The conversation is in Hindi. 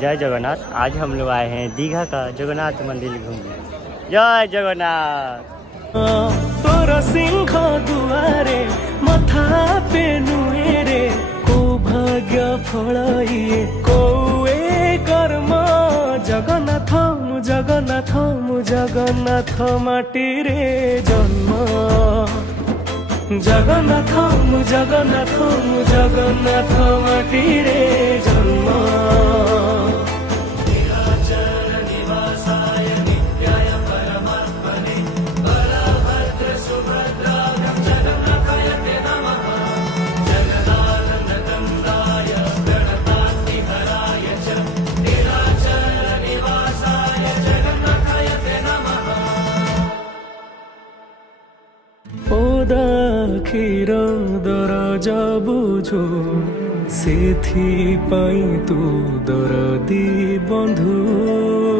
जय जगन्नाथ। आज हम लोग आए हैं दीघा का जगन्नाथ मंदिर घूमने। जय जगन्नाथ। तोर सिंह दुआरे मथा पे नुएरे को भाग्य फल इए कोए कर्म जगन्नाथ मु जगन्नाथ मु जगन्नाथ माटी रे जन्म जगन्नाथ मु जगन्नाथ मु जगन्नाथ माटी रे जन्म କ୍ଷୀର ଦରଜ ବୁଝୁ ସେଥିପାଇଁ ତୁ ଦରଦି ବନ୍ଧୁ